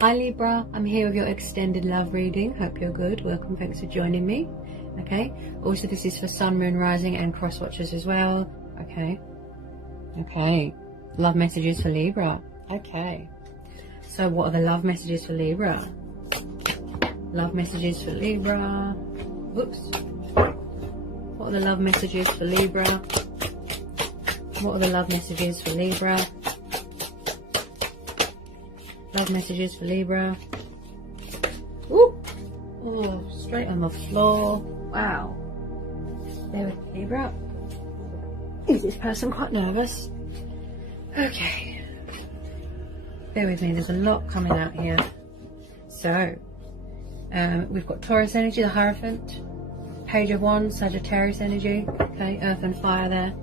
Hi Libra, I'm here with your extended love reading. Hope you're good. Welcome, thanks for joining me. Okay, also this is for Sun, Moon, Rising and cross watchers as well. Okay, love messages for Libra. Okay, so what are the love messages for Libra? Love messages for Libra. Whoops. What are the love messages for Libra? What are the love messages for Libra? Love messages for Libra. Ooh. Oh, straight on the floor. Wow. There with Libra. Is this person quite nervous? Okay. Bear with me, there's a lot coming out here. So, we've got Taurus energy, the Hierophant. Page of Wands, Sagittarius energy. Okay, Earth and Fire there.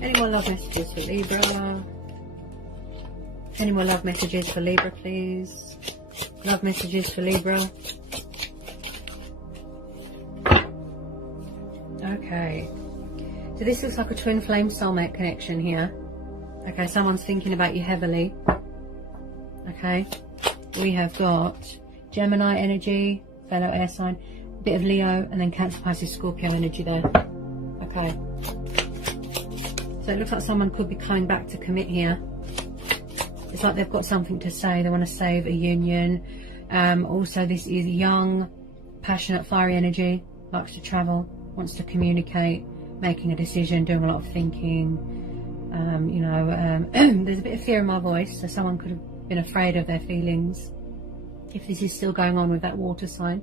Any more love messages for Libra? Any more love messages for Libra, please? Love messages for Libra. Okay. So this looks like a twin flame soulmate connection here. Okay, someone's thinking about you heavily. Okay. We have got Gemini energy, fellow air sign, a bit of Leo, and then Cancer, Pisces, Scorpio energy there. Okay. So it looks like someone could be coming back to commit here. It's like they've got something to say. They want to save a union. Also, this is young, passionate, fiery energy. Likes to travel, wants to communicate, making a decision, doing a lot of thinking. There's a bit of fear in my voice, so someone could have been afraid of their feelings. If this is still going on with that water sign.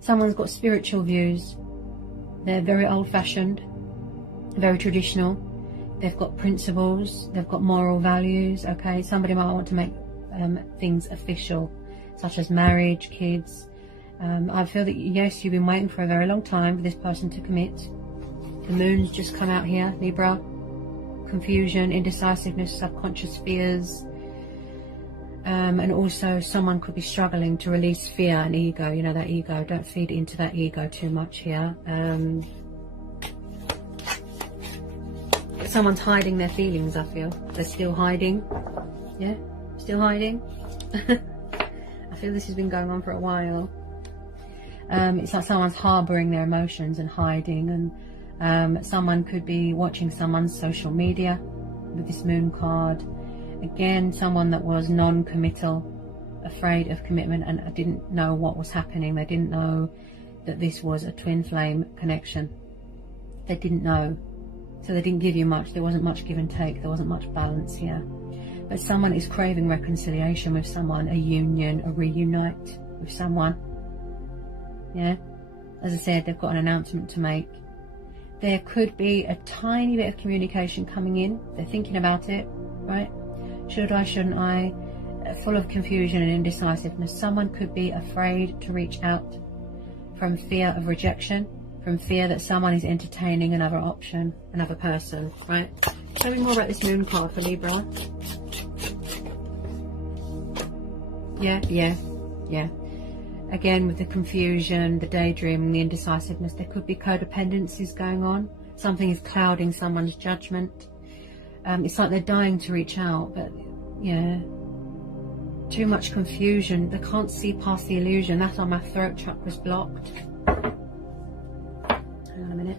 Someone's got spiritual views. They're very old-fashioned, very traditional. They've got principles, they've got moral values, okay? Somebody might want to make things official, such as marriage, kids. I feel that, yes, you've been waiting for a very long time for this person to commit. The moon's just come out here, Libra. Confusion, indecisiveness, subconscious fears. And also someone could be struggling to release fear and ego, you know, that ego. Don't feed into that ego too much here. Someone's hiding their feelings, I feel. They're still hiding. Yeah, still hiding. I feel this has been going on for a while. It's like someone's harbouring their emotions and hiding. And someone could be watching someone's social media with this moon card. Again, someone that was non-committal, afraid of commitment, and didn't know what was happening. They didn't know that this was a twin flame connection. They didn't know. So they didn't give you much. There wasn't much give and take. There wasn't much balance here. But someone is craving reconciliation with someone, a union, a reunite with someone. Yeah? As I said, they've got an announcement to make. There could be a tiny bit of communication coming in. They're thinking about it, right? Should I, shouldn't I? Full of confusion and indecisiveness. Someone could be afraid to reach out from fear of rejection, from fear that someone is entertaining another option, another person, right? Tell me more about this moon card for Libra. Yeah. Again, with the confusion, the daydreaming, the indecisiveness, there could be codependencies going on. Something is clouding someone's judgment. It's like they're dying to reach out, but yeah, too much confusion. They can't see past the illusion. That's why my throat chakra's blocked. Hang on a minute.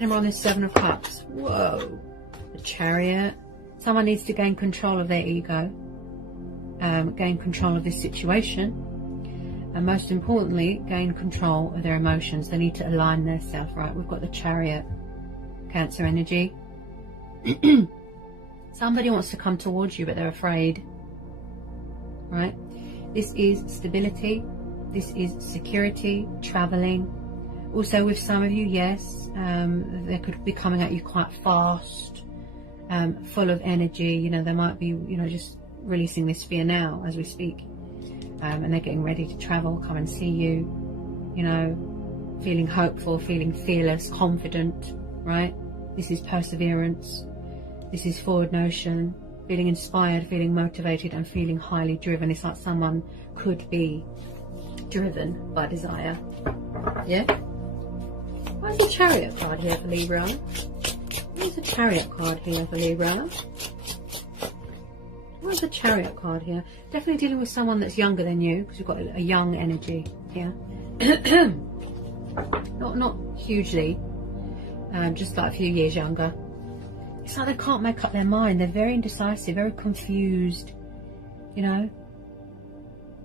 And we're on this Seven of Cups. Whoa. The Chariot. Someone needs to gain control of their ego. Gain control of this situation. And most importantly, gain control of their emotions. They need to align themselves, right? We've got the Chariot. Cancer energy. Somebody wants to come towards you, but they're afraid. Right? This is stability. This is security, traveling. Also with some of you, yes, they could be coming at you quite fast, full of energy. You know, they might be, you know, just releasing this fear now as we speak. And they're getting ready to travel, come and see you, you know, feeling hopeful, feeling fearless, confident, right? This is perseverance. This is forward motion, feeling inspired, feeling motivated, and feeling highly driven. It's like someone could be driven by desire. Yeah? Where's the Chariot card here for Libra? Where's the Chariot card here for Libra? What's the Chariot card here? Definitely dealing with someone that's younger than you, because you've got a young energy here. not hugely, just like a few years younger. It's like they can't make up their mind. They're very indecisive, very confused, you know.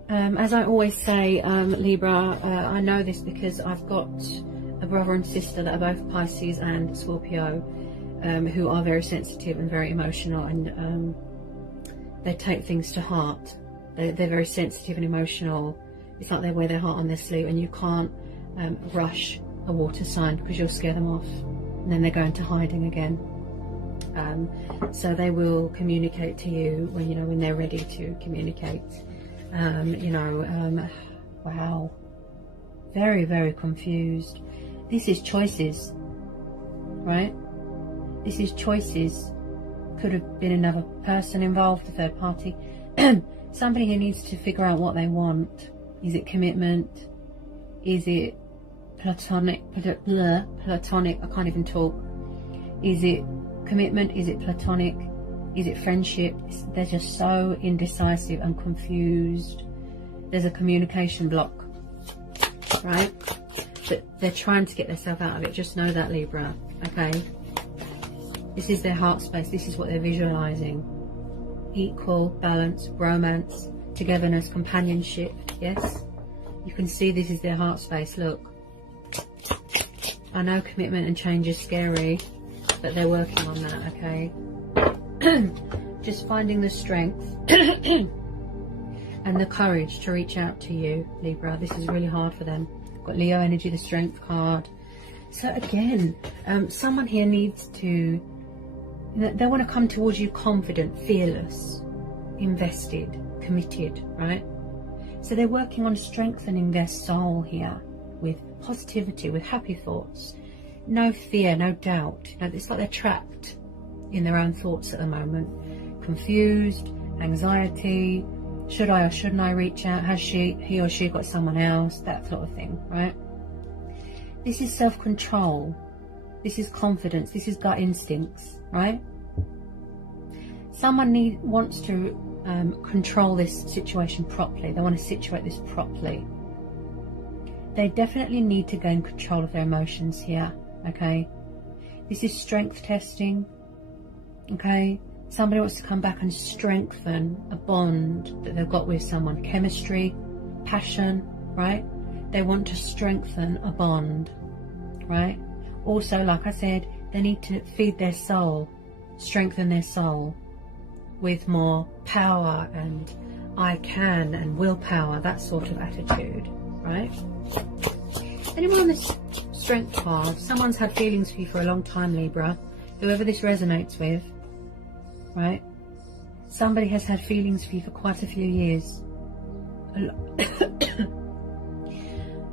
As I always say, Libra, I know this because I've got a brother and sister that are both Pisces and Scorpio, who are very sensitive and very emotional, and they take things to heart. They're very sensitive and emotional. It's like they wear their heart on their sleeve, and you can't rush a water sign because you'll scare them off, and then they go into hiding again. So they will communicate to you when, you know, when they're ready to communicate. Wow, very, very confused. This is choices, right? This is choices. Could have been another person involved, a third party. Somebody who needs to figure out what they want. Is it commitment? Is it platonic? Platonic, I can't even talk. Is it commitment? Is it platonic? Is it friendship? They're just so indecisive and confused. There's a communication block, right? But they're trying to get themselves out of it. Just know that, Libra, okay? This is their heart space. This is what they're visualizing. Equal, balance, romance, togetherness, companionship. Yes? You can see this is their heart space. Look. I know commitment and change is scary, but they're working on that, okay? Just finding the strength and the courage to reach out to you, Libra. This is really hard for them. Got Leo energy, the Strength card. So again, someone here needs to, they want to come towards you confident, fearless, invested, committed, right? So they're working on strengthening their soul here with positivity, with happy thoughts. No fear, no doubt. You know, it's like they're trapped in their own thoughts at the moment. Confused, anxiety, should I or shouldn't I reach out? Has he or she got someone else? That sort of thing, right? This is self-control. This is confidence. This is gut instincts, right? Someone wants to control this situation properly. They want to situate this properly. They definitely need to gain control of their emotions here, okay? This is strength testing, okay? Somebody wants to come back and strengthen a bond that they've got with someone. Chemistry, passion, right? They want to strengthen a bond, right? Also, like I said, they need to feed their soul, strengthen their soul with more power and I can and willpower, that sort of attitude, right? Anyone on this Strength card, someone's had feelings for you for a long time, Libra. Whoever this resonates with, right? Somebody has had feelings for you for quite a few years.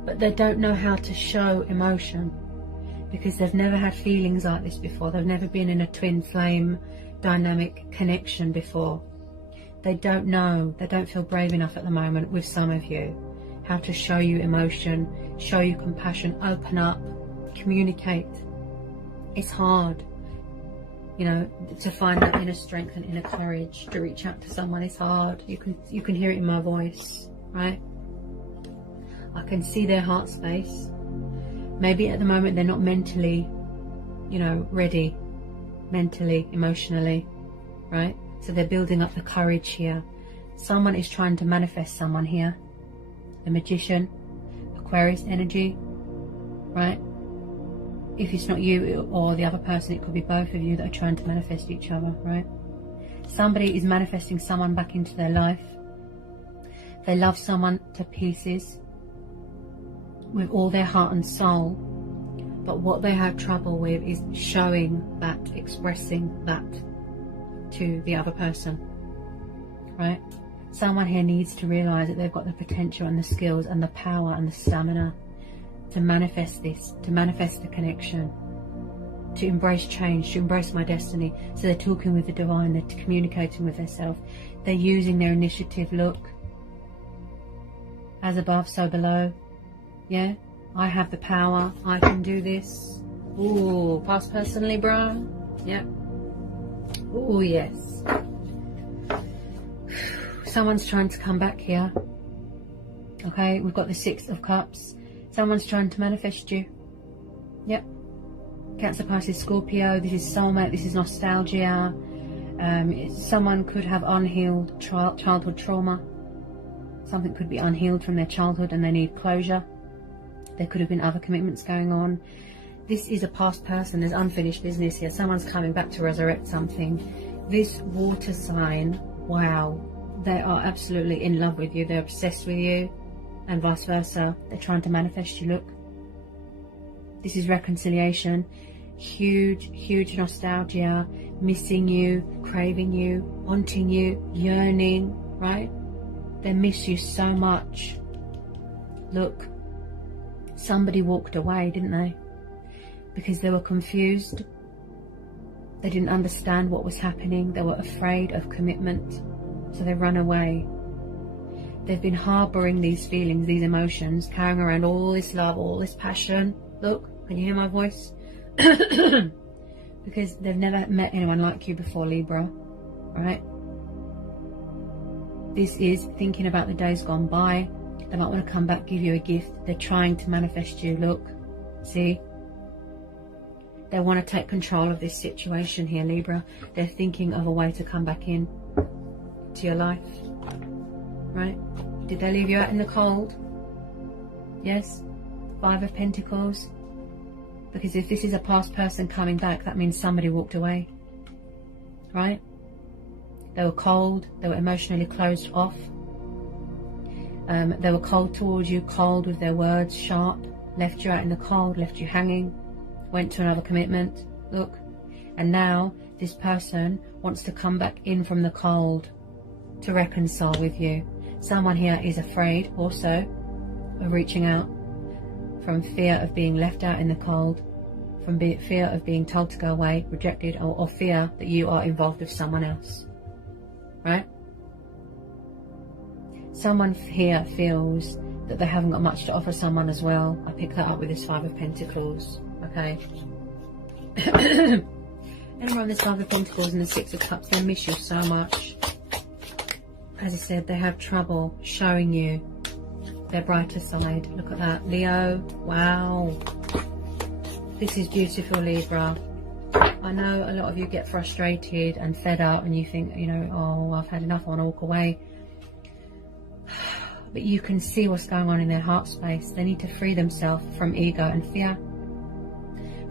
But they don't know how to show emotion because they've never had feelings like this before. They've never been in a twin flame dynamic connection before. They don't know, they don't feel brave enough at the moment with some of you how to show you emotion, show you compassion, open up, communicate. It's hard, you know, to find that inner strength and inner courage to reach out to someone. It's hard. You can hear it in my voice, right? I can see their heart space. Maybe at the moment they're not mentally, you know, ready, mentally, emotionally, right? So they're building up the courage here. Someone is trying to manifest someone here. The Magician, Aquarius energy, right? If it's not you or the other person, it could be both of you that are trying to manifest each other, right? Somebody is manifesting someone back into their life. They love someone to pieces with all their heart and soul, but what they have trouble with is showing that, expressing that to the other person, right? Someone here needs to realize that they've got the potential and the skills and the power and the stamina to manifest this, to manifest the connection, to embrace change, to embrace my destiny. So they're talking with the divine, they're communicating with themselves, they're using their initiative. Look, as above, so below. Yeah, I have the power, I can do this. Ooh, past person, Libra. Yeah. Ooh, yes. someone's trying to come back here. Okay, we've got the Six of Cups. Someone's trying to manifest you. Yep. Cancer, Pisces, Scorpio. This is soulmate. This is nostalgia. Someone could have unhealed childhood trauma. Something could be unhealed from their childhood and they need closure. There could have been other commitments going on. This is a past person. There's unfinished business here. Someone's coming back to resurrect something. This water sign, wow, they are absolutely in love with you. They're obsessed with you, and vice versa. They're trying to manifest you. Look, this is reconciliation. Huge, huge nostalgia, missing you, craving you, wanting you, yearning, right? They miss you so much. Look, somebody walked away, didn't they? Because they were confused. They didn't understand what was happening. They were afraid of commitment, so they ran away. They've been harboring these feelings, these emotions, carrying around all this love, all this passion. Look, can you hear my voice? Because they've never met anyone like you before, Libra, right? This is thinking about the days gone by. They might want to come back, give you a gift. They're trying to manifest you. Look, see? They want to take control of this situation here, Libra. They're thinking of a way to come back in to your life, right? Did they leave you out in the cold? Yes? Five of Pentacles. Because if this is a past person coming back, that means somebody walked away, right? They were cold. They were emotionally closed off. They were cold towards you, cold with their words, sharp, left you out in the cold, left you hanging, went to another commitment. Look, and now this person wants to come back in from the cold to reconcile with you. Someone here is afraid also of reaching out, from fear of being left out in the cold, from fear of being told to go away, rejected, or fear that you are involved with someone else, right? Someone here feels that they haven't got much to offer someone as well. I picked that up with this Five of Pentacles, okay? And around this Five of Pentacles and the Six of Cups, they miss you so much. As I said, they have trouble showing you their brighter side. Look at that, Leo. Wow, this is beautiful, Libra. I know a lot of you get frustrated and fed up and you think, you know, oh, I've had enough, I want to walk away. But you can see what's going on in their heart space. They need to free themselves from ego and fear,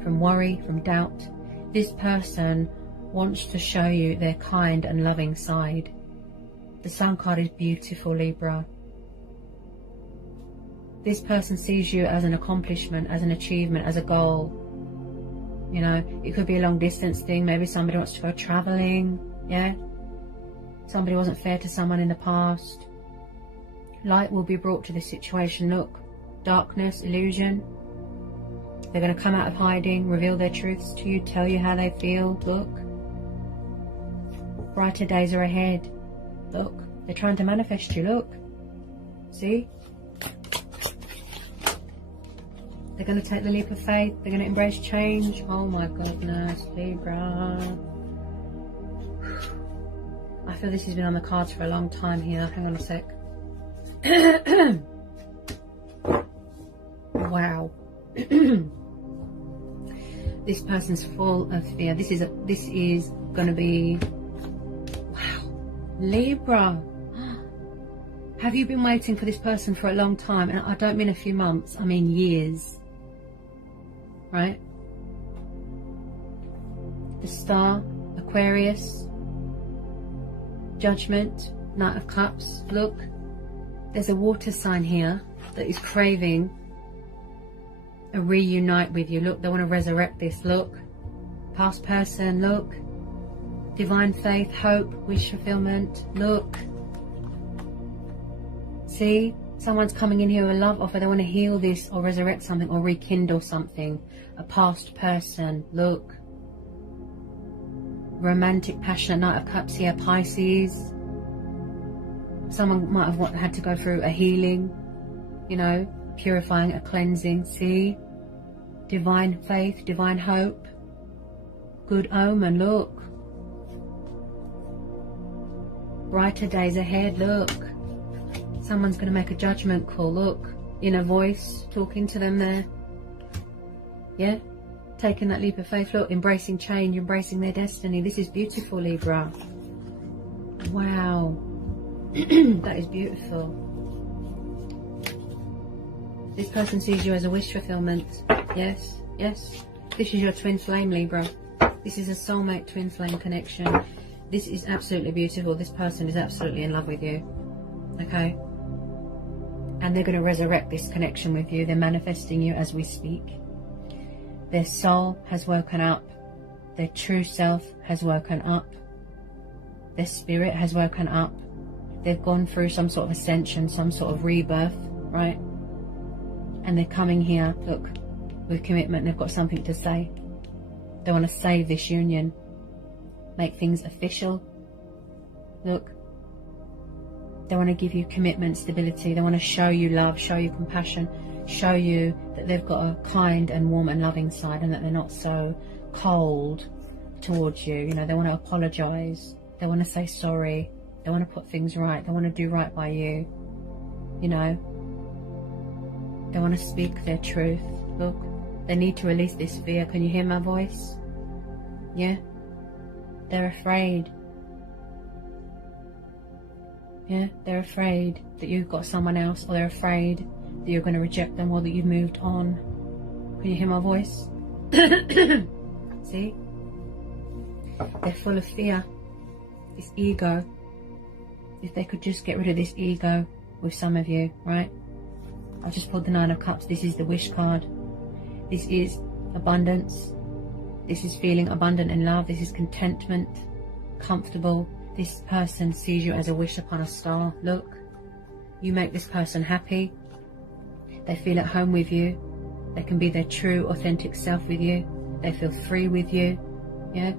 from worry, from doubt. This person wants to show you their kind and loving side. The Sun card is beautiful, Libra. This person sees you as an accomplishment, as an achievement, as a goal. You know, it could be a long distance thing. Maybe somebody wants to go traveling, yeah? Somebody wasn't fair to someone in the past. Light will be brought to this situation. Look, darkness, illusion. They're going to come out of hiding, reveal their truths to you, tell you how they feel. Look, brighter days are ahead. Look, they're trying to manifest you. Look, see? They're going to take the leap of faith. They're going to embrace change. Oh my goodness, Libra. I feel this has been on the cards for a long time here. Hang on a sec. Wow. This person's full of fear. This is going to be, wow, Libra. Have you been waiting for this person for a long time? And I don't mean a few months, I mean years, right? The Star, Aquarius, Judgment, Knight of Cups. Look, there's a water sign here that is craving a reunite with you. Look, they want to resurrect this. Look, past person. Look, divine faith, hope, wish fulfillment. Look, see, someone's coming in here with a love offer. They want to heal this or resurrect something or rekindle something. A past person. Look, romantic, passionate, Knight of Cups here, Pisces. Someone might have had to go through a healing, you know, purifying, a cleansing. See, divine faith, divine hope, good omen. Look, brighter days ahead. Look, someone's going to make a judgment call. Look, inner voice talking to them there. Yeah, taking that leap of faith. Look, embracing change, embracing their destiny. This is beautiful, Libra. Wow. That is beautiful. This person sees you as a wish fulfillment. Yes, yes. This is your twin flame, Libra. This is a soulmate twin flame connection. This is absolutely beautiful. This person is absolutely in love with you. Okay? And they're going to resurrect this connection with you. They're manifesting you as we speak. Their soul has woken up. Their true self has woken up. Their spirit has woken up. They've gone through some sort of ascension, some sort of rebirth, right? And they're coming here, look, with commitment. They've got something to say. They want to save this union. Make things official. Look. They want to give you commitment, stability. They want to show you love, show you compassion, show you that they've got a kind and warm and loving side, and that they're not so cold towards you. You know, they want to apologize. They want to say sorry. They want to put things right. They want to do right by you. You know. They want to speak their truth. Look. They need to release this fear. Can you hear my voice? Yeah. They're afraid. Yeah. They're afraid that you've got someone else, or they're afraid that you're going to reject them, or that you've moved on. Can you hear my voice? See? They're full of fear. This ego. If they could just get rid of this ego with some of you, right? I just pulled the Nine of Cups. This is the wish card. This is abundance. This is feeling abundant in love. This is contentment, comfortable. This person sees you as a wish upon a star. Look, you make this person happy. They feel at home with you. They can be their true, authentic self with you. They feel free with you. Yeah?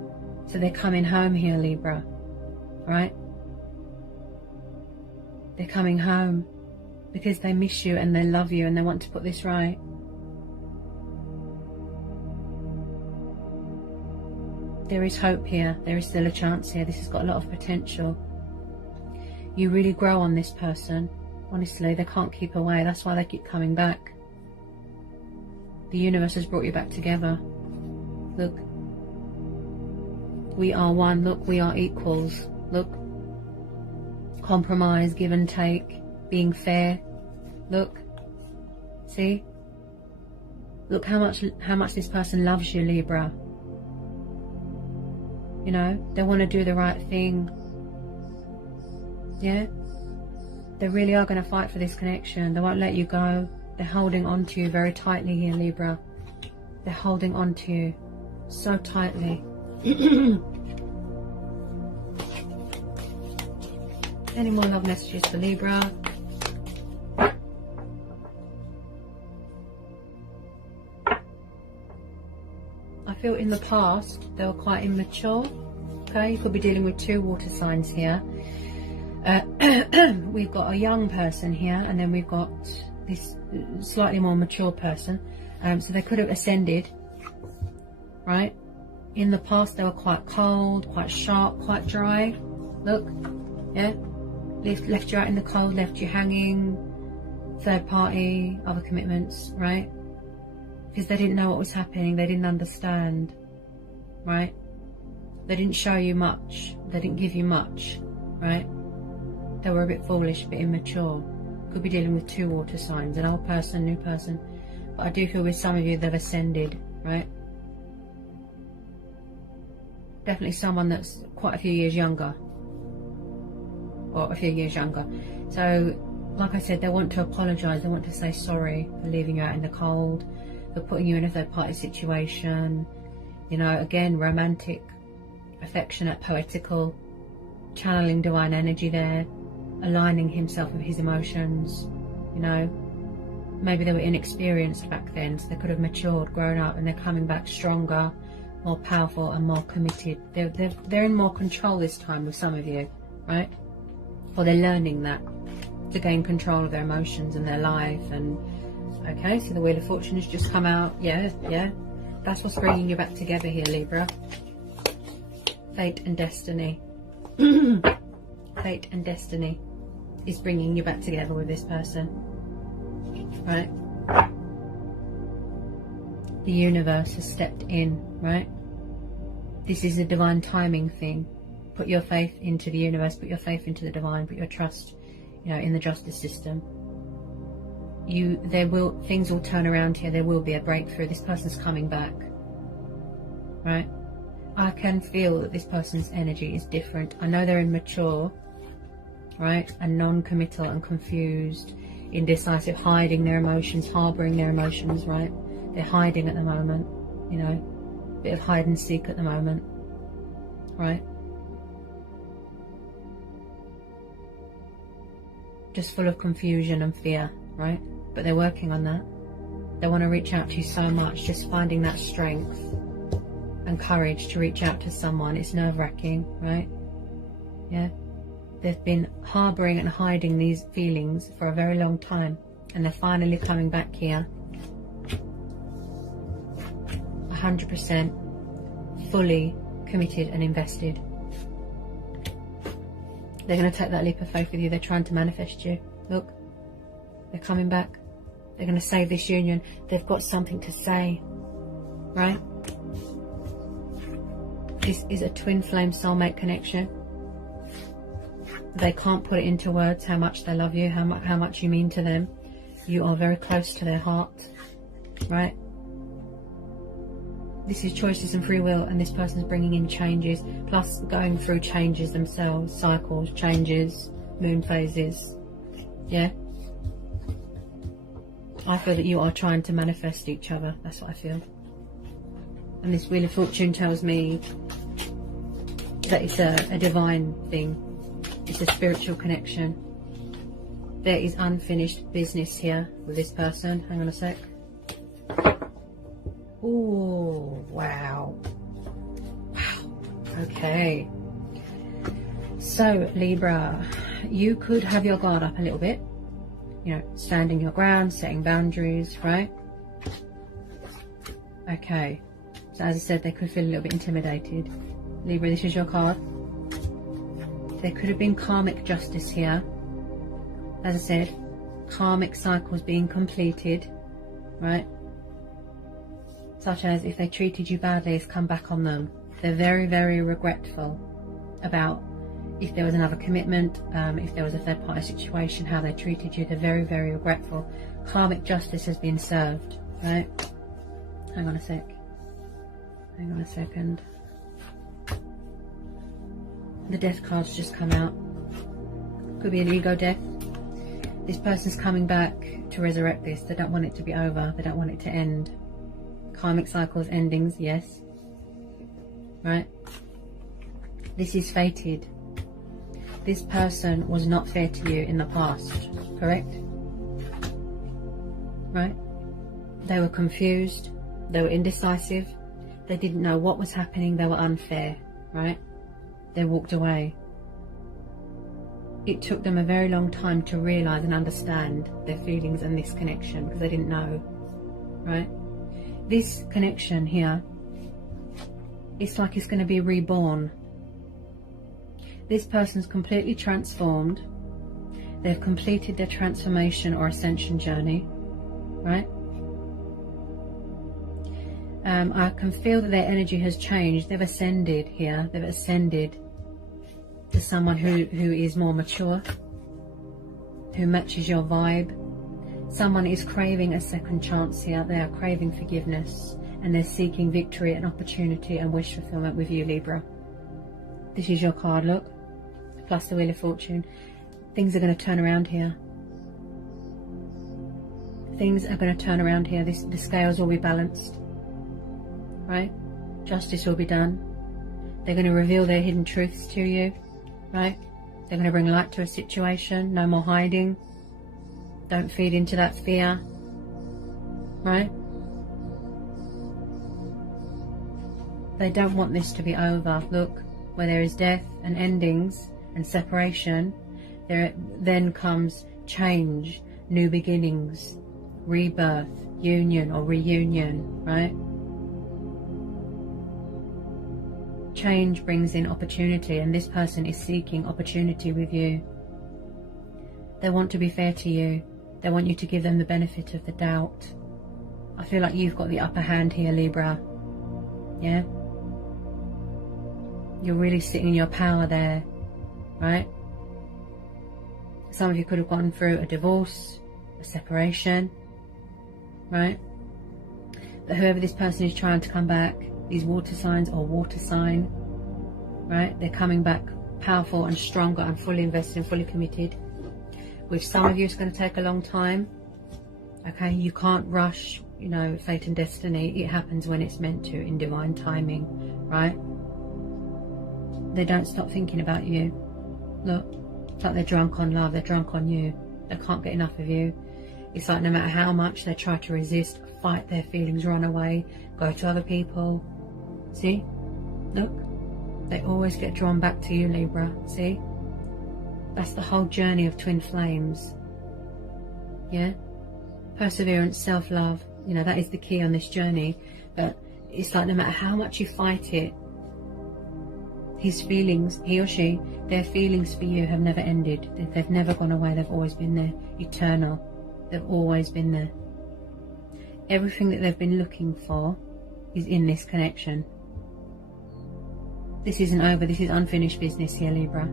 So they're coming home here, Libra. Right? They're coming home because they miss you and they love you and they want to put this right. There is hope here. There is still a chance here. This has got a lot of potential. You really grow on this person. Honestly, they can't keep away. That's why they keep coming back. The universe has brought you back together. Look. We are one. Look, we are equals. Look. Compromise, give and take, being fair. Look. See? Look how much this person loves you, Libra. You know, they want to do the right thing. Yeah? They really are going to fight for this connection. They won't let you go. They're holding on to you very tightly here, Libra. They're holding on to you so tightly. Any more love messages for Libra? I feel in the past they were quite immature. Okay, you could be dealing with two water signs here. We've got a young person here, and then we've got this slightly more mature person. So they could have ascended, right? In the past they were quite cold, quite sharp, quite dry. Look, yeah, left you out in the cold, left you hanging. Third party, other commitments, right? Because they didn't know what was happening, they didn't understand, right? They didn't show you much, they didn't give you much, right? They were a bit foolish, a bit immature. Could be dealing with two water signs, an old person, new person. But I do feel with some of you they've ascended, right? Definitely someone that's quite a few years younger. Or a few years younger. So, like I said, they want to apologise, they want to say sorry for leaving you out in the cold, for putting you in a third party situation. You know, again, romantic, affectionate, poetical, channeling divine energy there, aligning himself with his emotions. You know, maybe they were inexperienced back then, so they could have matured, grown up, and they're coming back stronger, more powerful and more committed. They're in more control this time with some of you, right? Or they're learning that, to gain control of their emotions and their life. And okay, so the Wheel of Fortune has just come out. Yeah, that's what's bringing you back together here, Libra. Fate and destiny. Fate fate and destiny is bringing you back together with this person, right? The universe has stepped in, right? This is a divine timing thing. Put your faith into the universe, put your faith into the divine, put your trust, you know, in the justice system. Things will turn around here. There will be a breakthrough. This person's coming back, right? I can feel that this person's energy is different. I know they're immature, right? And non-committal and confused, indecisive, hiding their emotions, harboring their emotions, right? They're hiding at the moment, you know, bit of hide and seek at the moment, right? Just full of confusion and fear, right? But they're working on that. They want to reach out to you so much. Just finding that strength and courage to reach out to someone. It's nerve-wracking, right? Yeah. They've been harboring and hiding these feelings for a very long time, and they're finally coming back here. 100% fully committed and invested. They're going to take that leap of faith with you. They're trying to manifest you. Look, they're coming back. They're going to save this union. They've got something to say, right? This is a twin flame soulmate connection. They can't put it into words how much they love you, how much you mean to them. You are very close to their heart, right? This is choices and free will, and this person's bringing in changes, plus going through changes themselves, cycles, changes, moon phases. Yeah? I feel that you are trying to manifest each other. That's what I feel. And this Wheel of Fortune tells me that it's a divine thing. It's a spiritual connection. There is unfinished business here with this person. Hang on a sec. Oh, wow. Wow. Okay. So, Libra, you could have your guard up a little bit. You know, standing your ground, setting boundaries, right? Okay. So, as I said, they could feel a little bit intimidated. Libra, this is your card. There could have been karmic justice here. As I said, karmic cycles being completed, right? Such as if they treated you badly, it's come back on them. They're very, very regretful about if there was another commitment, if there was a third party situation, how they treated you. They're very, very regretful. Karmic justice has been served, right? Hang on a sec. Hang on a second. The death card's just come out. Could be an ego death. This person's coming back to resurrect this. They don't want it to be over. They don't want it to end. Karmic cycles, endings, yes. Right? This is fated. This person was not fair to you in the past, correct? Right? They were confused. They were indecisive. They didn't know what was happening. They were unfair, right? They walked away. It took them a very long time to realise and understand their feelings and this connection, because they didn't know, right? This connection here, it's like it's going to be reborn. This person's completely transformed. They've completed their transformation or ascension journey, right? I can feel that their energy has changed. They've ascended here. They've ascended to someone who is more mature, who matches your vibe. Someone is craving a second chance here. They are craving forgiveness, and they're seeking victory and opportunity and wish fulfillment with you, Libra. This is your card, look, plus the Wheel of Fortune. Things are going to turn around here. Things are going to turn around here. The scales will be balanced, right? Justice will be done. They're going to reveal their hidden truths to you, right? They're going to bring light to a situation. No more hiding. Don't feed into that fear, right? They don't want this to be over. Look, where there is death and endings and separation, there then comes change, new beginnings, rebirth, union or reunion, right? change brings in opportunity, and this person is seeking opportunity with you. They want to be fair to you. They want you to give them the benefit of the doubt. I feel like you've got the upper hand here, Libra. Yeah? You're really sitting in your power there, right? Some of you could have gone through a divorce, a separation, right? But whoever this person is trying to come back, these water signs or water sign, right? They're coming back powerful and stronger and fully invested and fully committed. With some of you, it's going to take a long time. Okay, you can't rush, you know, fate and destiny. It happens when it's meant to, in divine timing, right? They don't stop thinking about you. Look, it's like they're drunk on love. They're drunk on you. They can't get enough of you. It's like no matter how much they try to resist, fight their feelings, run away, go to other people. See? Look. They always get drawn back to you, Libra. See? That's the whole journey of twin flames. Yeah? Perseverance, self-love. You know, that is the key on this journey. But it's like no matter how much you fight it, his feelings, he or she, their feelings for you have never ended. They've never gone away. They've always been there. Eternal. They've always been there. Everything that they've been looking for is in this connection. This isn't over. This is unfinished business here, Libra.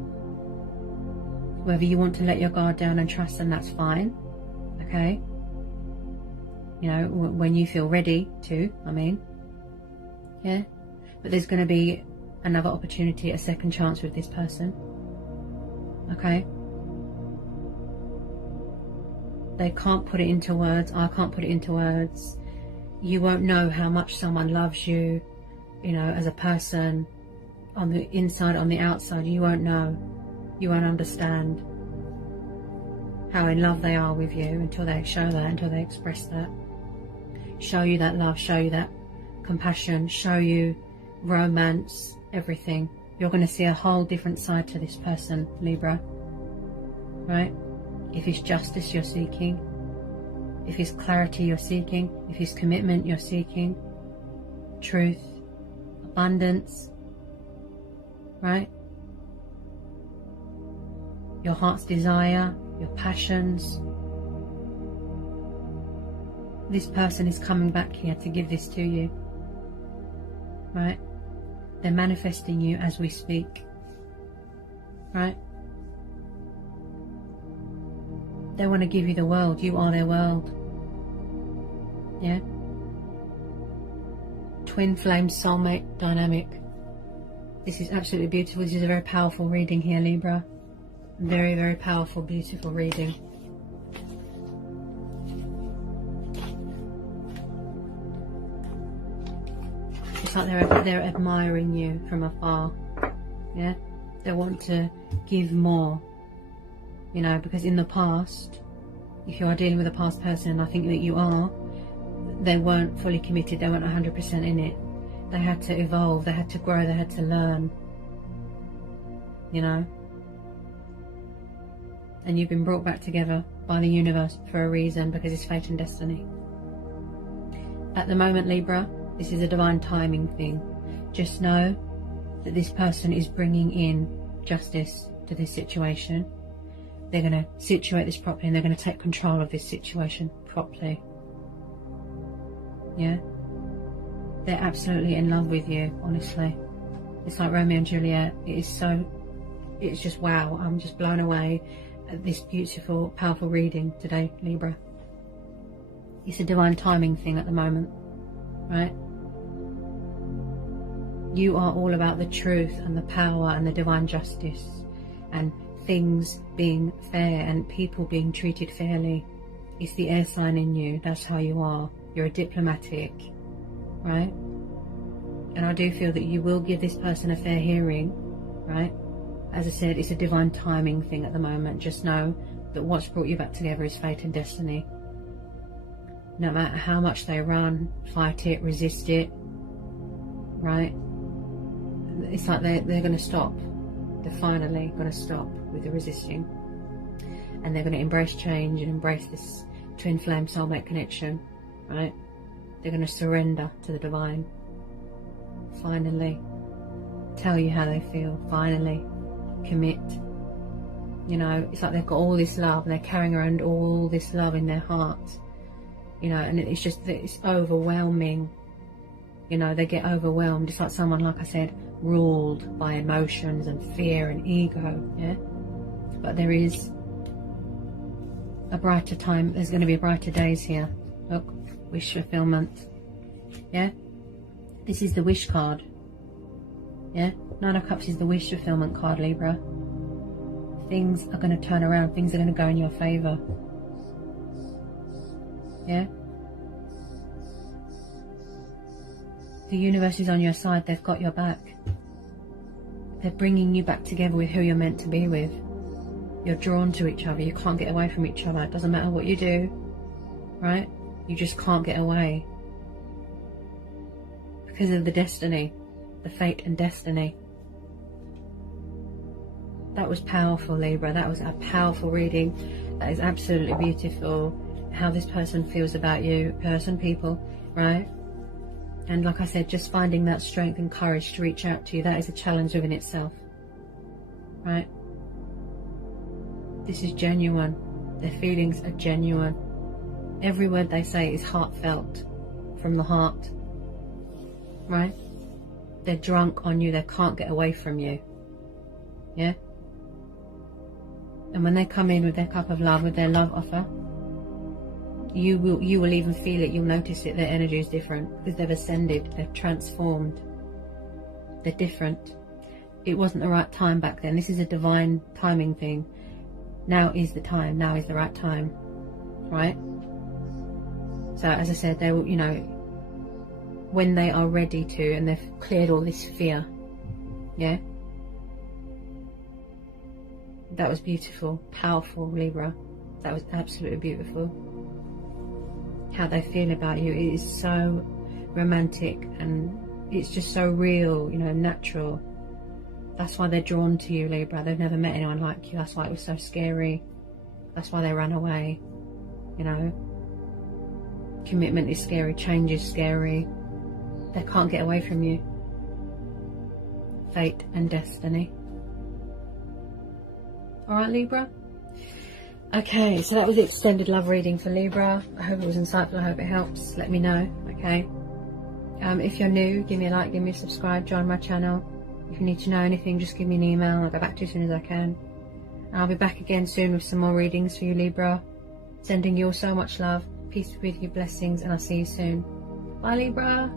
Whether you want to let your guard down and trust them, that's fine. Okay? You know, when you feel ready to, I mean. Yeah? But there's going to be another opportunity, a second chance with this person. Okay? They can't put it into words. I can't put it into words. You won't know how much someone loves you, you know, as a person. On the inside, on the outside, you won't know. You won't understand how in love they are with you until they show that, until they express that. Show you that love, show you that compassion, show you romance, everything. You're going to see a whole different side to this person, Libra. Right? If it's justice you're seeking, if it's clarity you're seeking, if it's commitment you're seeking, truth, abundance, right? Your heart's desire, your passions. This person is coming back here to give this to you, right? They're manifesting you as we speak, right? They want to give you the world. You are their world. Yeah? Twin flame soulmate dynamic. This is absolutely beautiful. This is a very powerful reading here, Libra. Very, very powerful, beautiful reading. It's like they're admiring you from afar. Yeah? They want to give more. You know, because in the past, if you are dealing with a past person, and I think that you are, they weren't fully committed, they weren't 100% in it. They had to evolve, they had to grow, they had to learn. You know? And you've been brought back together by the universe for a reason, because it's fate and destiny. At the moment, Libra, this is a divine timing thing. Just know that this person is bringing in justice to this situation. They're going to situate this properly, and they're going to take control of this situation properly. Yeah? They're absolutely in love with you, honestly. It's like Romeo and Juliet. It is so... It's just wow. I'm just blown away at this beautiful, powerful reading today, Libra. It's a divine timing thing at the moment, right? You are all about the truth and the power and the divine justice and things being fair and people being treated fairly. It's the air sign in you. That's how you are. You're a diplomatic, right? And I do feel that you will give this person a fair hearing, right? As I said, it's a divine timing thing at the moment. Just know that what's brought you back together is fate and destiny. No matter how much they run, fight it, resist it, right? It's like they're going to stop. They're finally going to stop with the resisting, and they're going to embrace change and embrace this twin flame soulmate connection, right? They're going to surrender to the divine, finally. tell you how they feel, finally. Commit. You know, it's like they've got all this love and they're carrying around all this love in their hearts. You know, and it's just, it's overwhelming. You know, they get overwhelmed. It's like someone, like I said, ruled by emotions and fear and ego, yeah? But there is a brighter time. There's going to be brighter days here. Look, wish fulfillment, yeah? This is the wish card, yeah? Nine of Cups is the wish fulfillment card, Libra. Things are going to turn around. Things are going to go in your favour, yeah? The universe is on your side. They've got your back. They're bringing you back together with who you're meant to be with. You're drawn to each other. You can't get away from each other. It doesn't matter what you do, right? You just can't get away. Because of the destiny, the fate and destiny. That was powerful, Libra. That was a powerful reading. That is absolutely beautiful. How this person feels about you, people, right? And like I said, just finding that strength and courage to reach out to you, that is a challenge within itself, right? This is genuine. Their feelings are genuine. Every word they say is heartfelt, from the heart, right? They're drunk on you. They can't get away from you, yeah? And when they come in with their cup of love, with their love offer, you will even feel it. You'll notice it. Their energy is different because they've ascended. They've transformed. They're different. It wasn't the right time back then. This is a divine timing thing. Now is the time. Now is the right time, right? So as I said, they will, you know, when they are ready to, and they've cleared all this fear, yeah. That was beautiful, powerful, Libra. That was absolutely beautiful. How they feel about you, it is so romantic and it's just so real, you know, natural. That's why they're drawn to you, Libra. They've never met anyone like you. That's why it was so scary. That's why they ran away, you know. Commitment is scary, change is scary. They can't get away from you. Fate and destiny. Alright, Libra? Okay, so that was the extended love reading for Libra. I hope it was insightful. I hope it helps. Let me know, okay? If you're new, give me a like, give me a subscribe, join my channel. If you need to know anything, just give me an email. I'll go back to you as soon as I can. And I'll be back again soon with some more readings for you, Libra. Sending you all so much love. Peace with you, blessings, and I'll see you soon. Bye, Libra.